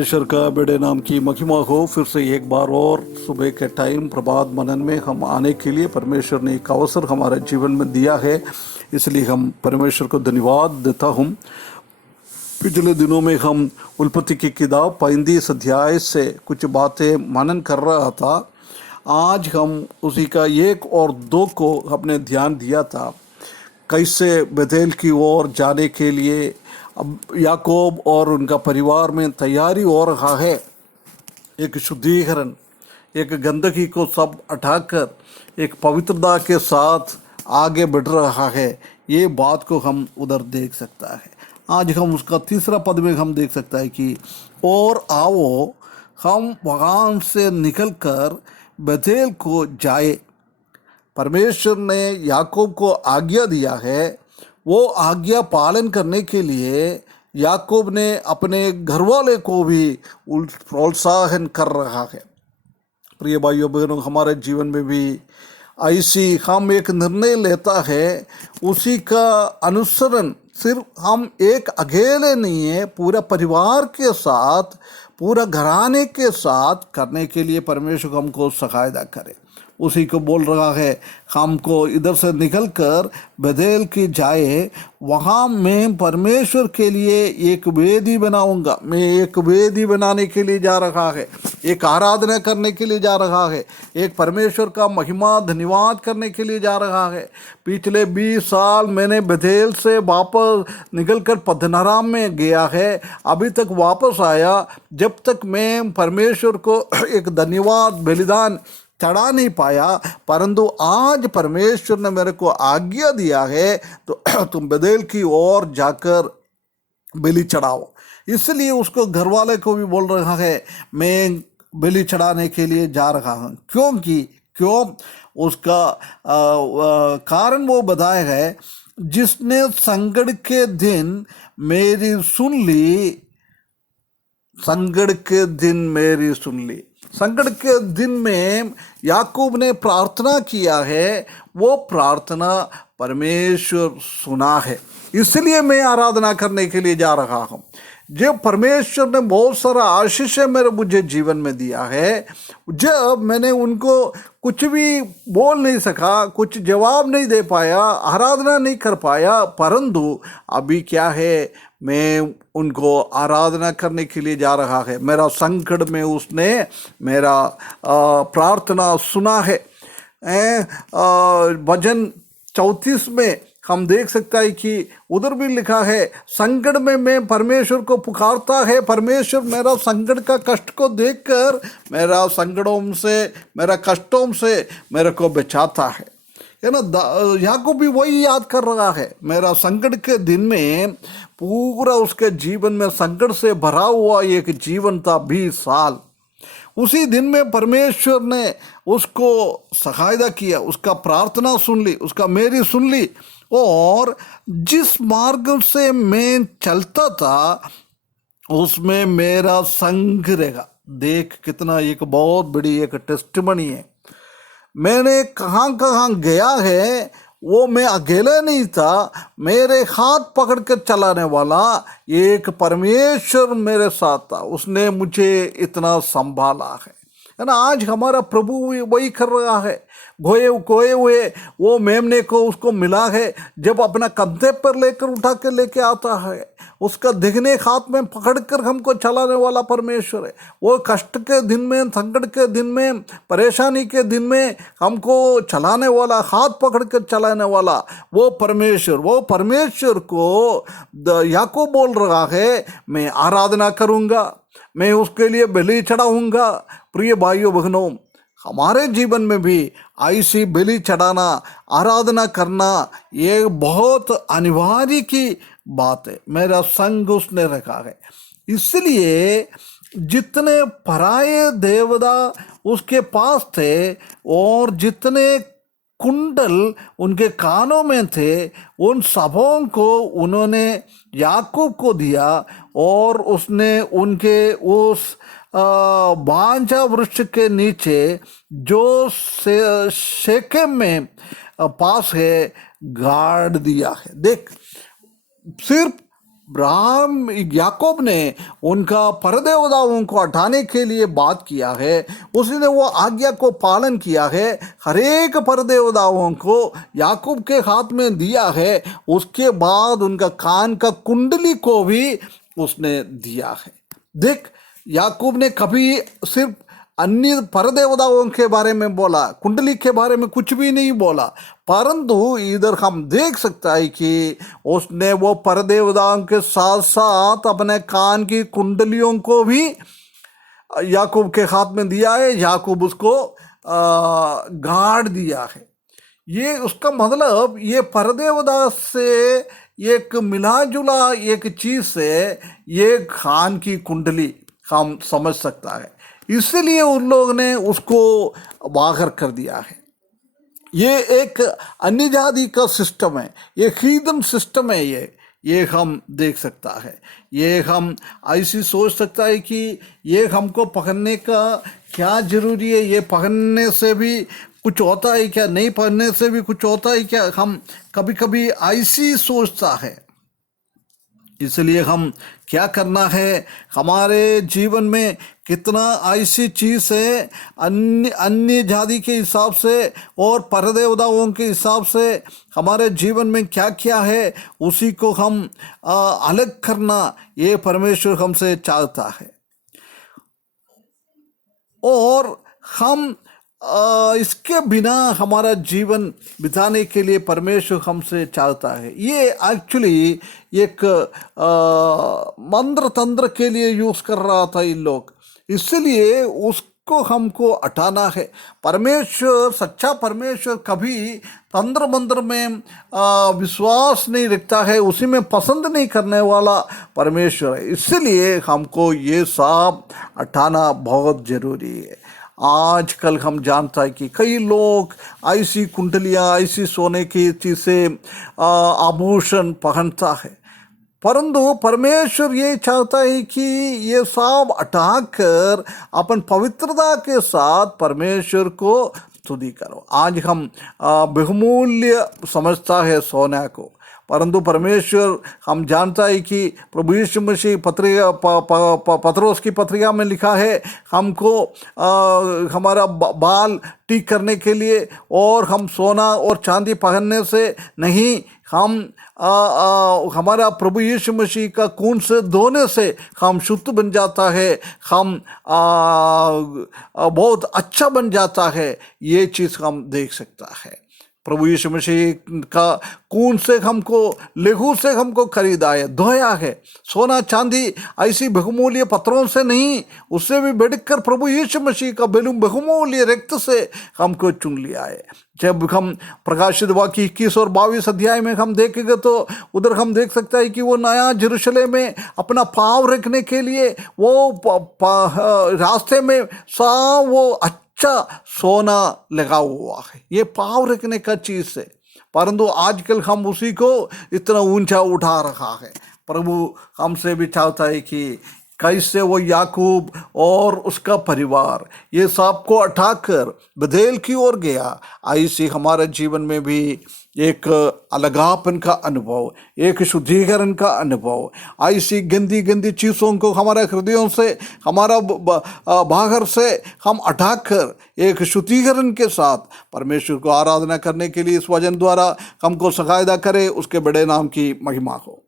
परमेश्वर का बड़े नाम की महिमा हो। फिर से एक बार और सुबह के टाइम प्रभात मनन में हम आने के लिए परमेश्वर ने एक अवसर हमारे जीवन में दिया है, इसलिए हम परमेश्वर को धन्यवाद देता हूँ। पिछले दिनों में हम उत्पत्ति की किताब 35 अध्याय से कुछ बातें मनन कर रहा था। आज हम उसी का 1 और 2 को अपने ध्यान दिया था। कैसे बेतेल की ओर जाने के लिए अब याकूब और उनका परिवार में तैयारी हो रहा है। एक शुद्धिकरण, एक गंदगी को सब हटाकर एक पवित्रता के साथ आगे बढ़ रहा है। ये बात को हम उधर देख सकता है। आज हम उसका तीसरा पद में हम देख सकता है कि और आओ हम वहाँ से निकलकर बेतेल को जाए। परमेश्वर ने याकूब को आज्ञा दिया है, वो आज्ञा पालन करने के लिए याकूब ने अपने घरवाले को भी प्रोत्साहन कर रहा है। प्रिय भाइयों बहनों, हमारे जीवन में भी ऐसी हम एक निर्णय लेता है, उसी का अनुसरण सिर्फ हम एक अकेले नहीं है, पूरा परिवार के साथ, पूरा घराने के साथ करने के लिए परमेश्वर हमको सहायता करे। उसी को बोल रहा है, हमको इधर से निकलकर बेतेल की जाए, वहाँ मैं परमेश्वर के लिए एक वेदी बनाऊंगा। मैं एक वेदी बनाने के लिए जा रहा है, एक आराधना करने के लिए जा रहा है, एक परमेश्वर का महिमा धन्यवाद करने के लिए जा रहा है। पिछले 20 साल मैंने बेतेल से वापस निकलकर पद्मनाराम में गया है, अभी तक वापस आया जब तक मैं परमेश्वर को एक धन्यवाद बलिदान चढ़ा नहीं पाया। परंतु आज परमेश्वर ने मेरे को आज्ञा दिया है तो तुम बेतेल की ओर जाकर बलि चढ़ाओ। इसलिए उसको घरवाले को भी बोल रहा है, मैं बलि चढ़ाने के लिए जा रहा हूँ। क्यों उसका कारण वो बताया है, जिसने संकट के दिन मेरी सुन ली, संकट के दिन मेरी सुन ली। संकट के दिन में याकूब ने प्रार्थना किया है, वो प्रार्थना परमेश्वर सुना है। इसलिए मैं आराधना करने के लिए जा रहा हूँ। जब परमेश्वर ने बहुत सारा आशीष मुझे जीवन में दिया है, जब मैंने उनको कुछ भी बोल नहीं सका, कुछ जवाब नहीं दे पाया, आराधना नहीं कर पाया, परंतु अभी क्या है, मैं उनको आराधना करने के लिए जा रहा है। मेरा संकट में उसने मेरा प्रार्थना सुना है। भजन 34 में हम देख सकता है कि उधर भी लिखा है, संकट में मैं परमेश्वर को पुकारता है, परमेश्वर मेरा संकट का कष्ट को देखकर मेरा संकटों से, मेरा कष्टों से मेरे को बचाता है ना। याकूब भी वही याद कर रहा है। मेरा संकट के दिन में पूरा उसके जीवन में संकट से भरा हुआ एक जीवन था 20 साल। उसी दिन में परमेश्वर ने उसको सहायता किया, उसका प्रार्थना सुन ली, उसका मेरी सुन ली, और जिस मार्ग से मैं चलता था उसमें मेरा संग रहेगा। देख कितना एक बहुत बड़ी एक टेस्टिमनी है। मैंने कहाँ कहाँ गया है, वो मैं अकेले नहीं था, मेरे हाथ पकड़ कर चलाने वाला एक परमेश्वर मेरे साथ था। उसने मुझे इतना संभाला है ना। आज हमारा प्रभु वही कर रहा है। खोए हुए वो मेमने को उसको मिला है, जब अपना कंधे पर लेकर उठा के लेके आता है, उसका दिखने हाथ में पकड़कर हमको चलाने वाला परमेश्वर है। वो कष्ट के दिन में, संकट के दिन में, परेशानी के दिन में हमको चलाने वाला, हाथ पकड़कर चलाने वाला वो परमेश्वर को याकूब बोल रहा है, मैं आराधना करूँगा, मैं उसके लिए बलि चढ़ाऊँगा। प्रिय भाइयों बहनों, हमारे जीवन में भी ऐसी बलि चढ़ाना, आराधना करना ये बहुत अनिवार्य की बात है। मेरा संग उसने रखा है। इसलिए जितने पराये देवता उसके पास थे और जितने कुंडल उनके कानों में थे, उन सबों को उन्होंने याकूब को दिया, और उसने उनके उस बांजा वृक्ष के नीचे जो शेकेम में पास है गाड़ दिया है। देख, सिर्फ अब्राहम याकूब ने उनका परदेवताओं को हटाने के लिए बात किया है, उसने वो आज्ञा को पालन किया है, हर एक परदेवताओं को याकूब के हाथ में दिया है। उसके बाद उनका कान का कुंडली को भी उसने दिया है। देख, याकूब ने कभी सिर्फ अन्य परदेवताओं के बारे में बोला, कुंडली के बारे में कुछ भी नहीं बोला, परंतु इधर हम देख सकता है कि उसने वो परदेवताओं के साथ साथ अपने कान की कुंडलियों को भी याकूब के हाथ में दिया है। याकूब उसको गाड़ दिया है। ये उसका मतलब ये परदेवता से एक मिला जुला एक चीज से ये कान की कुंडली हम समझ सकता है, इसलिए उन लोगों ने उसको बाहर कर दिया है। ये एक अन्य जाति का सिस्टम है, ये हीदन सिस्टम है। ये हम देख सकता है। ये हम ऐसी सोच सकता है कि ये हमको पकड़ने का क्या जरूरी है, ये पकड़ने से भी कुछ होता है क्या, नहीं पकड़ने से भी कुछ होता है क्या, हम कभी कभी ऐसी सोचता है। इसलिए हम क्या करना है, हमारे जीवन में कितना ऐसी चीज है अन्य जाति के हिसाब से और परदेवताओं के हिसाब से हमारे जीवन में क्या क्या है, उसी को हम अलग करना ये परमेश्वर हमसे चाहता है। और हम इसके बिना हमारा जीवन बिताने के लिए परमेश्वर हमसे चाहता है। ये एक्चुअली एक मंत्र तंत्र के लिए यूज कर रहा था इन लोग, इसलिए उसको हमको हटाना है। परमेश्वर, सच्चा परमेश्वर कभी तंत्र मंत्र में विश्वास नहीं रखता है, उसी में पसंद नहीं करने वाला परमेश्वर है। इसलिए हमको ये सब हटाना बहुत जरूरी है। आजकल हम जानता है कि कई लोग ऐसी कुंडलियाँ, ऐसी सोने की चीज़ें, आभूषण पहनता है, परंतु परमेश्वर ये चाहता है कि ये सब हटाकर अपन पवित्रता के साथ परमेश्वर को स्तुति करो। आज हम बहुमूल्य समझता है सोना को, परंतु परमेश्वर हम जानता है कि प्रभु यीशु मसीह पत्रोस की पत्रिका में लिखा है, हमको हमारा बाल ठीक करने के लिए और हम सोना और चांदी पहनने से नहीं, हम हमारा प्रभु यीशु मसीह का खून से धोने से हम शुद्ध बन जाता है, हम बहुत अच्छा बन जाता है। ये चीज़ हम देख सकता है। प्रभु यीशु मसीह का खून से हमको, लहू से हमको खरीदा है, धोया है। सोना चांदी ऐसी बहुमूल्य पत्रों से नहीं, उससे भी बढ़कर प्रभु यीशु मसीह का बहुमूल्य रक्त से हमको चुन लिया है। जब हम प्रकाशित वाक्य 21 और 22 अध्याय में हम देखेंगे तो उधर हम देख सकता है कि वो नया यरूशलेम में अपना पाँव रखने के लिए वो रास्ते में वो अच्छा सोना लगा हुआ है, ये पाँव रखने का चीज़ है। परंतु आजकल हम उसी को इतना ऊंचा उठा रखा है। प्रभु हमसे भी चाहता है कि कैसे वो याकूब और उसका परिवार ये सब को हटाकर बदेल की ओर गया, ऐसे हमारे जीवन में भी एक अलगापन का अनुभव, एक शुद्धिकरण का अनुभव, ऐसी गंदी गंदी चीज़ों को हमारे हृदयों से, हमारा बाहर से हम हटाकर एक शुद्धिकरण के साथ परमेश्वर को आराधना करने के लिए इस वचन द्वारा हमको सहायता करे। उसके बड़े नाम की महिमा हो।